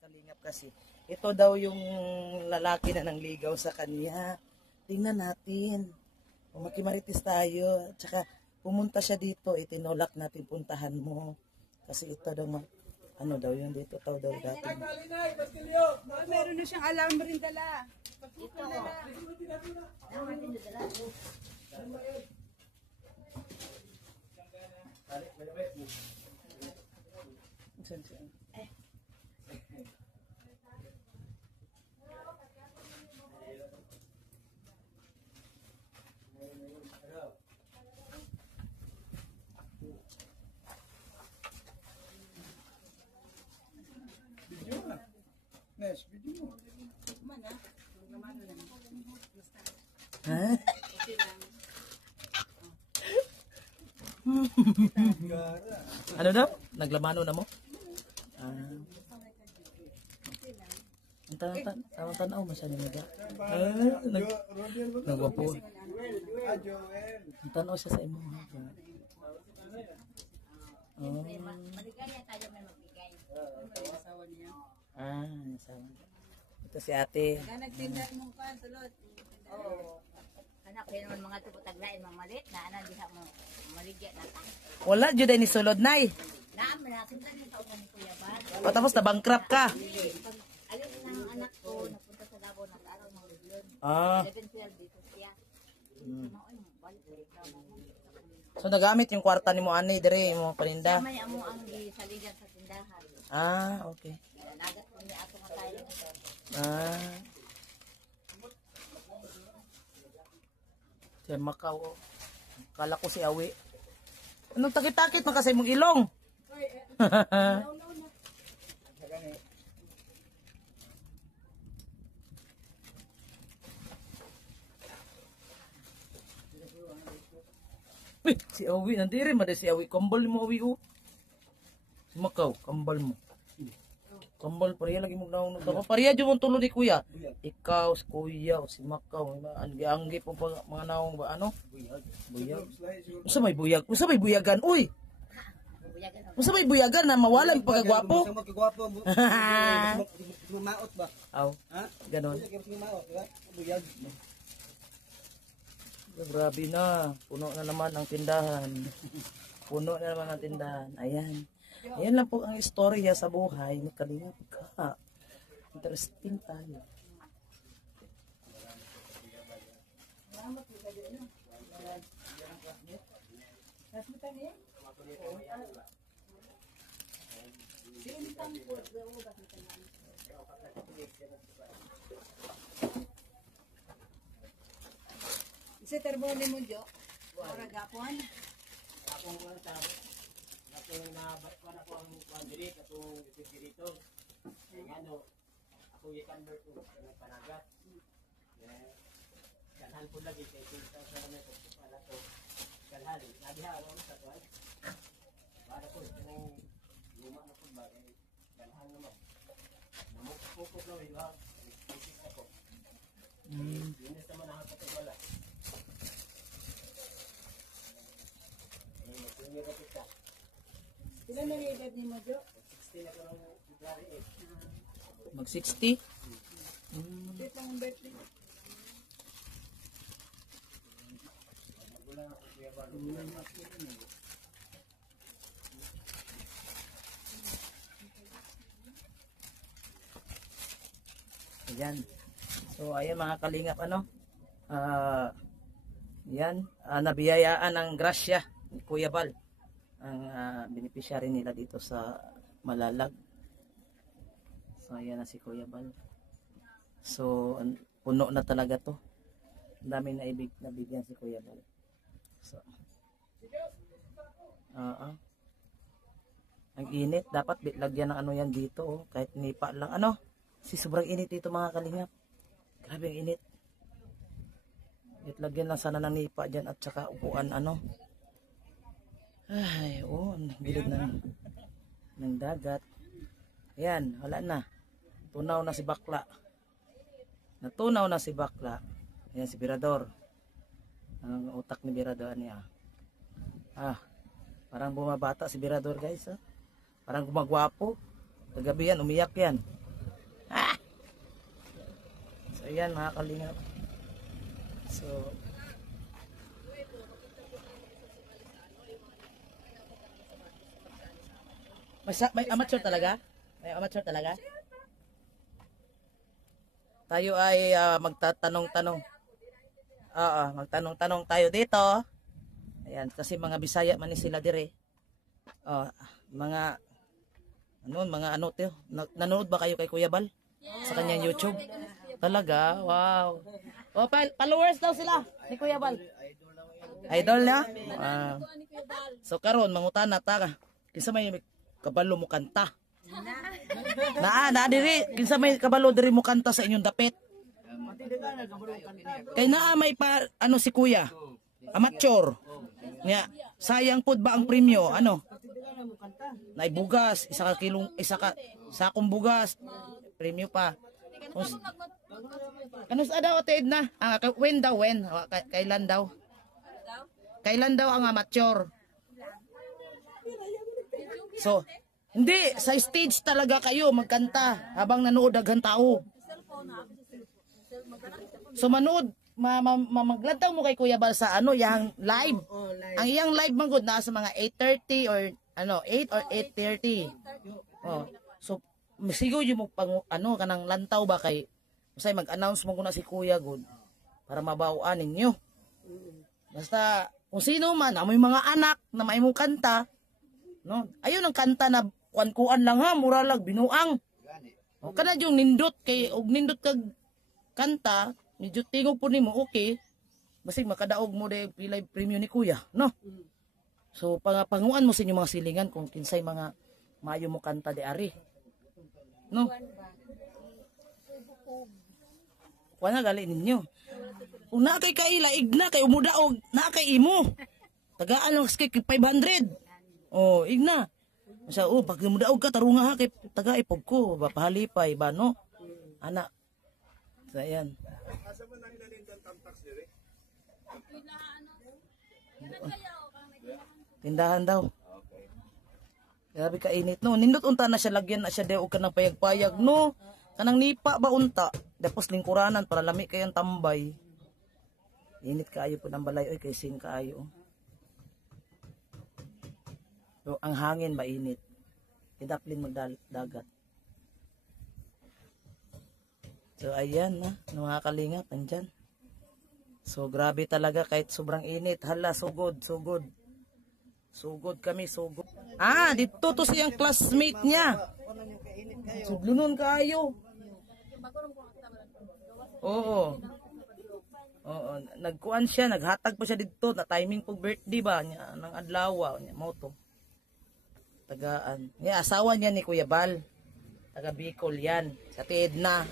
Kalingap kasi. Ito daw yung lalaki na nangligaw sa kanya. Tingnan natin. Makimarites tayo. Tsaka pumunta siya dito. Itinulak natin puntahan mo. Kasi ito daw ano daw yun dito. Ito daw dati. Meron na siyang alam rin dala. Ito. Video na. Nes, video mo. Mana? Ha? Ano daw? Naglamano na mo? Ang tanaw masyado nila. Nagwapo. Ang tanaw siya sa imo. Maligaya tayo may magbigay. Asawa niya. Asawa. Ito si ate. Nagtinda mo pa, sulod. Oo. Anak, kaya naman mga tuputaglain, mga malit, na anak, diha mo maligya na ta. Wala, dyan ni sulod, nay. Naam, nasimtan yung taon ni Kuya Bad. O tapos na bankrupt ka. Alin na ang anak ko, napunta sa Davao, nag-araw ng Legion. 11-12 dito siya. Balik daw mo. So nagamit yung kwarta ni mo ani dire mo paninda. May amo ang saligan sa tindahan. Okay. Nagat ko ni ato nga tayo. Siya Macau. Kala ko si Awi. Anong takit-takit man kasi mong ilong? Uy, si Awi nandiri man si Awi. Kambal mo Awi o. Si Macau, kambal mo. Kambal pariya lagi mo naon no. Pariya jud mo tulo ni kuya. Ikaw si kuya o si Macau, anggi po mga naong ba ano? Buyag. Usa may buyag? Usa may buyagan? Uy. Usa may buyagan na mawalan pagkagwapo? Usa magkagwapo. Maot ba? Aw. Ha? Ganon. Maot, ba? Buyag. Grabe na. Puno na naman ang tindahan. Puno na naman ang tindahan. Ayan. Ayan lang po ang istorya sa buhay ni Kalingap ka. Interesting tayo. Isa terbone mo jo. Para gapon. Akong mga tao. Akong nabatwan ako ang kuandiri, katong dito. Ano, ako i-convert ko ng panagat. Kanhan po lagi, kaya kita sa kami ko pala to. Kanhan, nabiha ako sa tuwan. Para po, kanang luma na po ba, kanhan naman. Namukupukok na iba, isis ako. Linis naman nakakatagwala. Magpunyo ka kita. Ilan na yung edad ni mo jo? 16 na ko ng February 8. Mag 60? Ito ang birthday. Magulang ako kuya ba? Ayan. So, ayan mga Kalingap, ano? Yan. Nabiyayaan ng grasya ni Kuya Bal. Ang beneficiary nila dito sa Malalag. So, ayan na si Kuya Bal. So, puno na talaga to. Ang daming nabigyan si Kuya Bal. So, ang init. Dapat lagyan ng ano yan dito. Oh. Kahit nipa lang. Ano? Sobrang init dito mga Kalingap. Grabe ang init. Lagyan lang sana ng nipa dyan at saka upuan ano. Ay, ang gilid ng dagat. Ayan, wala na. Tunaw na si Bakla. Natunaw na si Bakla. Ayan si Birador. Ang utak ni Birador niya. Parang bumabata si Birador guys. Parang gumagwapo. Kagabi yan, umiyak yan. So ayan mga kalingap. So may amateur talaga? May amateur talaga? Tayo ay magtatanong-tanong. Oo, magtanong-tanong tayo dito. Ayan, kasi mga Bisaya man ni sila dire. Mga ano tayo? Nanonood ba kayo kay Kuya Bal? Sa kanyang YouTube? Talaga? Wow. Followers daw sila ni Kuya Bal. Idol niya? So karon mangutana ta. Kinsa may kabalo mo kanta? Na diri, kinsa may kabalo diri mo kanta sa inyong dapit? Kay naa may si Kuya. Amateur. Nya, sayang pud ba ang premyo? Ano? Naibugas, sakong bugas, premyo pa. Kanus daw ate Edna? When daw? Kailan daw? Kailan daw ang amateur? So, hindi, sa stage talaga kayo magkanta habang nanood daghan tao. So manood, maglantaw mo kay Kuya Bal sa yang live. Ang iyang live man gud na sa mga 8:30 or 8 or 8:30. So masigo yung kanang lantaw ba kay usay mag-announce mo kuna si Kuya gud para mabawaan ninyo. Basta kung sino man amoy mga anak na maimong kanta, no? Ayun ang kanta na kuan-kuan lang ha, mura lang binuang. Kana yung nindot kay og nindot kag kanta, medyo tingog po nimo okay. Basig makadaog mo de pilay premium ni Kuya, no? So panguan mo sa inyo mga silingan kung kinsay mga maayo mo kanta de ari. No? Kuan na gali ninyo. Kung na kay kailaig na kay umudaog, na kay imo. Tagaan lang kay 500. Oh, igna. Sa pag mudaog ka tarunga ha kay taga ipog ko, pahalipay ba no? Ana. So ayan. Asa man ang ilalim ng tamtax dire? Tindahan daw. Grabe ka init no. Nindot unta na siya lagyan na siya de og kanang payag-payag no. Kanang nipa ba unta. Tapos lingkuranan para lami kayang tambay. Init kaayo po ng balay oy kay sing kaayo. So, ang hangin mainit. Kidaplin magdagat. So ayan na, mga kalingap andyan. So grabe talaga kahit sobrang init. Hala, sugod. Sugod kami. Dito to siyang classmate niya. Sudlunon kayo. Oo, nagkuan siya, naghatag pa siya dito na timing pag birthday ba niya ng adlaw niya mo to. Tagaan. Niya asawa niya ni Kuya Bal. Taga Bicol yan, sa Edna.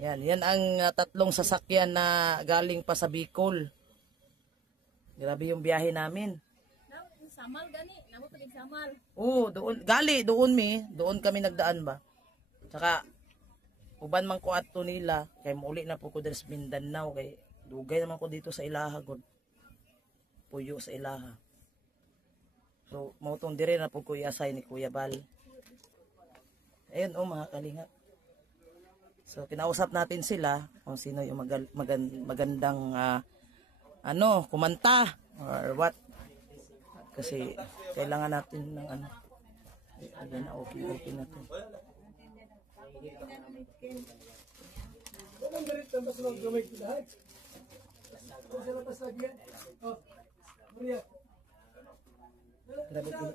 Yan ang tatlong sasakyan na galing pa sa Bicol. Grabe yung biyahe namin. Samal gani, namo pag samal. Oo, doon kami nagdaan ba. Tsaka uban man ko adto nila kay mauli na po ko diri sa Mindanao kay dugay naman ko dito sa Ilaha gud. Puyo sa Ilaha. So mautong dire na po ko i-assign ni Kuya Bal. Ayun mga kalingap. So kinausap natin sila kung sino yung magandang kumanta or what. Kasi kailangan natin ng Ayan na okay na to. Grabe ko.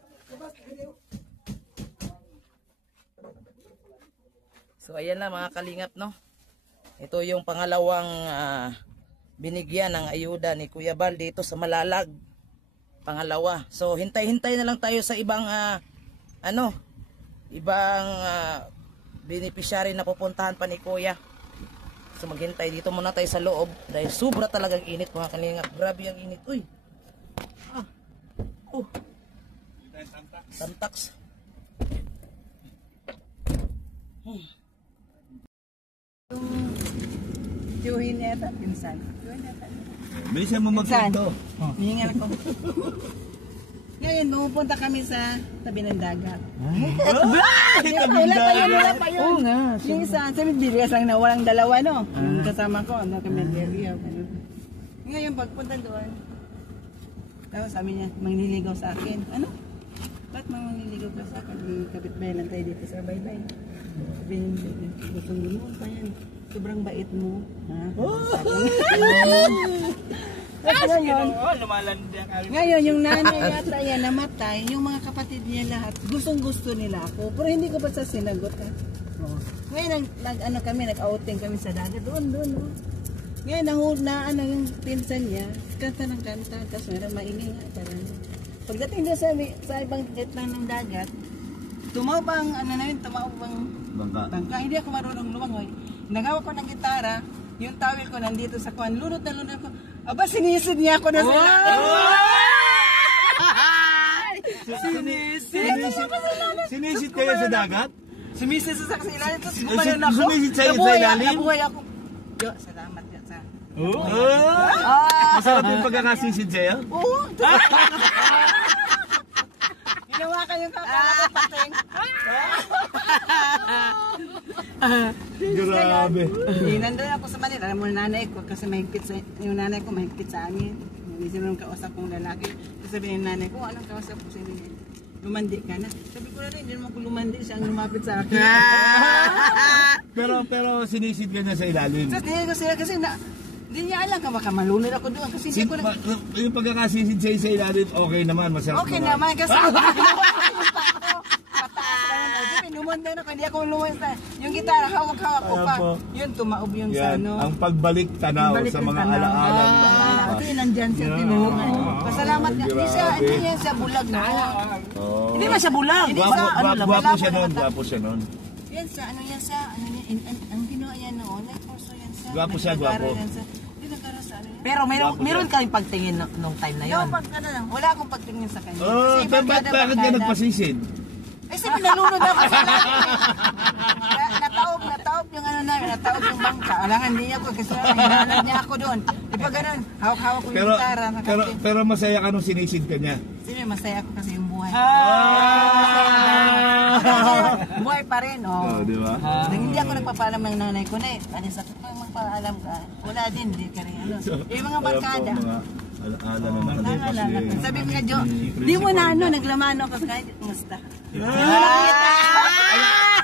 So ayan na mga kalingap no. Ito yung pangalawang binigyan ng ayuda ni Kuya Bal dito sa Malalag. Pangalawa. So hintay-hintay na lang tayo sa ibang beneficiary na pupuntahan pa ni Kuya. So maghintay dito muna tayo sa loob dahil sobra talagang init mga kalingap. Grabe ang init. Uy. Tamtax. Juhin neta, pinsan. Juhin neta. Bilisan mo magkwento. Hihingal ako. Ngayon, pumupunta kami sa tabi ng dagat. Wala pa yun. Oo nga. Yung isa, sabi, bilias lang na walang dalawa, no? Yung kasama ko, ano kami nag-area. Ngayon, pagpunta doon, tapos sabi niya, mangliligaw sa akin. Ano? Ba't mangliligaw ka sa akin? Kapit-bahay lang tayo dito sa baybay. Sabi niya, gustong ganoon pa yan. Sobrang bait mo. Ha? Ngayon, yung nanay yata yan namatay, yung mga kapatid niya lahat, gustong-gusto nila ako. Pero hindi ko pa sa sinagot. Ha? Ngayon, nag-outing kami sa dagat. Doon. No? Ngayon, ano yung pinsan niya, kanta ng kanta, tapos meron maingay nga. Parang, pagdating doon sa ibang gitna ng dagat, tumawang bangka. Hindi ako marunong lumangoy. Nagawa ko ng gitara, yung towel ko nandito sa kuwan, lunod na ako. Aba, sinisid niya ako na sa Sinisit kayo sa dagat? Sumisid sa ilalim, tapos gumanon ako. Sumisid sa'yo sa ilalim? Nabuhay ako. Yo, salamat ya sa. Masarap yung pagkakasisid sa'yo? Oo. Ginawa kayong kakalapating. Grabe. Nandun ako sa Manila, alam mo nanay ko, kasi yung nanay ko mahigpit sa amin. May sinunong kausap kong lalaki. Sabi ng nanay ko, anong kausap ko? Sabi niya, lumandi ka na. Sabi ko na rin, hindi naman ko lumandi, siya ang lumapit sa akin. Pero sinisid ka niya sa ilalim. Tapos hindi ko sila kasi hindi niya alam ka baka malunod ako doon kasi hindi ko na... Yung pagkakasisid sa'yo sa ilalim, okay naman, masarap Okay naman kasi lumanda na, hindi ako lumanda. Yung gitara, hawak-hawak ko pa. Yun, tumaob yung sa ano. Ang pagbalik tanaw sa mga alaala. Kasi nandyan siya, tinulungan. Pasalamat nga. Hindi siya bulag na. Hindi ba siya bulag? Gwapo siya nun. Yan sa, ano yan sa, ang ginawa yan noon, nagkurso yan sa. Gwapo siya, gwapo. Hindi nagkaroon sa ano yan. Pero meron kaming pagtingin nung time na yon. Wala akong pagtingin sa kanya. Bakit ka nagpasisid? Eh, sabi nalunod ako sa nataob yung ano namin, nataob yung bangka. Alangan, hindi ako kasi hinahanap niya ako doon. Di ba ganun? Hawak-hawak ko yung gitara. Pero masaya ka nung sinisid ka niya. Sige, masaya ako kasi yung buhay. Buhay pa rin, oh. Di ba? Hindi ako nagpapaalam ng nanay ko na eh. Ano sa magpapaalam ka? Wala din, hindi ka rin ano. Yung mga barkada. Alaala na nakalipas. Sabi ko nga, Jo, di mo na ano, naglaman ako sa kanya. Kumusta?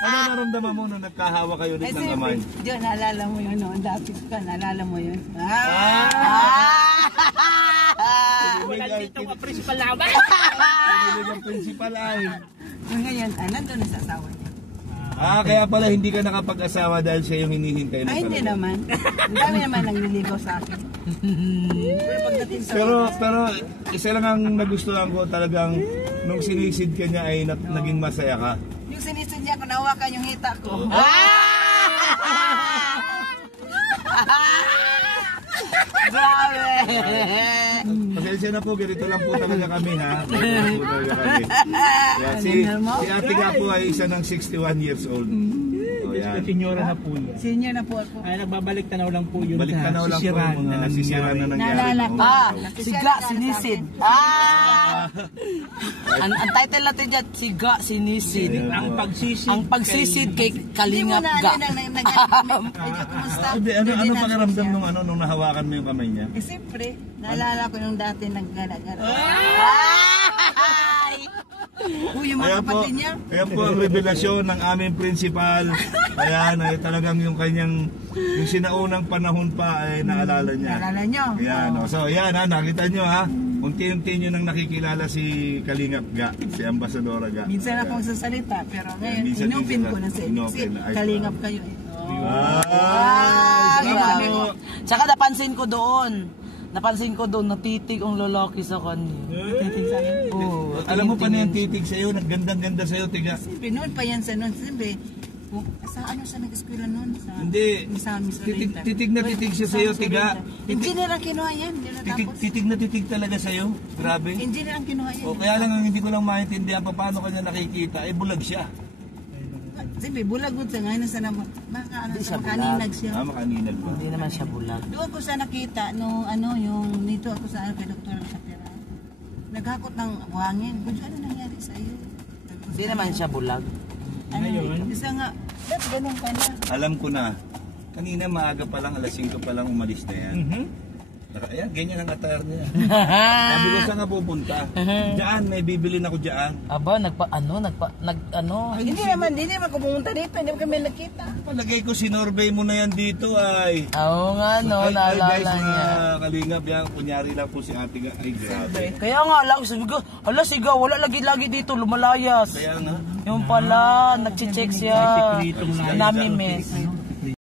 Ano naramdaman mo nung nagkahawa kayo ulit ng kamay? Jo, naalala mo yun, no? Dapit ka, naalala mo yun. Wala dito ang principal naman. Pinilig ang principal ay. Ngayon, nandun na sa asawa niya. Kaya pala hindi ka nakapag-asawa dahil siya yung hinihintay na Ay, hindi talaga. naman. Ang dami naman nagliligaw sa akin. Pero pagdating sa... Pero isa lang ang nagustuhan ko talagang nung sinisid ka niya ay naging masaya ka. Yung sinisid niya ko, nawakan yung hita ko. Grabe! Pasensya na po, ganito lang po talaga kami ha. Ganito lang po talaga kami. Yeah, si ate nga po ay isa ng 61 years old. So, yan. Senyora na po yun. Senior na po ako. Ay, nagbabalik tanaw lang po yun Balik tanaw lang po mga nasisiran na nangyari. Naalala ko. Siga, sinisid. Ang title natin dyan, Siga, sinisid. Ang pagsisid. Ang pagsisid kay Hindi mo Kalingap na Ga. medyo kumusta? Ano pakiramdam nung nahawakan mo yung kamay niya? Eh, siyempre, naalala ko yung dati naggala-gala. Yung mga kapatid niya. Ayan po ang revelasyon ng aming principal. Ayan, ay talagang yung kanyang, yung sinaunang panahon pa ay naalala niya. Naalala niyo? Ayan, so ayan ha, nakita nyo ha. Unti-unti nyo nang nakikilala si Kalingap Ga, si Ambassadora Ga. Minsan akong sasalita, pero ngayon, Minsan inopin ko na sa inyo. inopin na. Ay, Kalingap kayo eh. Grabe. Tsaka napansin ko doon, natitig ang lalaki sa kanya. Titin sa akin. Oo. Alam mo pa na yung titig sa'yo, naggandang-ganda sa'yo, tiga. Siyempre, noon pa yan sa noon. Siyempre, sa ano sa nag-eskwela noon? Hindi. Sa amin sa Titig na titig siya sa'yo, tiga. Engineer ang kinuha yan. Hindi na tapos. Titig na titig talaga sa'yo. Grabe. Engineer ang kinuha yan. O kaya lang ang hindi ko lang maintindihan pa paano kanya nakikita, eh bulag siya. Siyempre, bulagod sa ngayon sa naman. Baka ano, Hindi sa siya makaninag siya. Makaninag pa. Hindi naman siya bulag. Doon ko sa nakita, no, ano, yung nito ako sa ano, kay Dr. Kapira. naghakot ng buhangin. Kung ano nangyari sa iyo? Hindi naman siya bulag. Isa nga, ba't ganun ka na? Alam ko na. Kanina maaga pa lang, alas 5 pa lang umalis na yan. Ayan, ganyan ang attire niya. Sabi ko saan nga pupunta? Diyan, may bibilin ako diyan. Aba, Hindi naman ako pumunta dito, hindi kami nakita. Palagay ko sinorvey mo na yan dito ay. Oo nga, no, Ay, naalala guys, niya. mga kalingap yan, kunyari lang po si ate ay grabe. Kaya nga, sabi ko, hala sigaw, wala lagi-lagi dito, lumalayas. Kaya nga. Yung pala, nag-check siya. Nami-miss.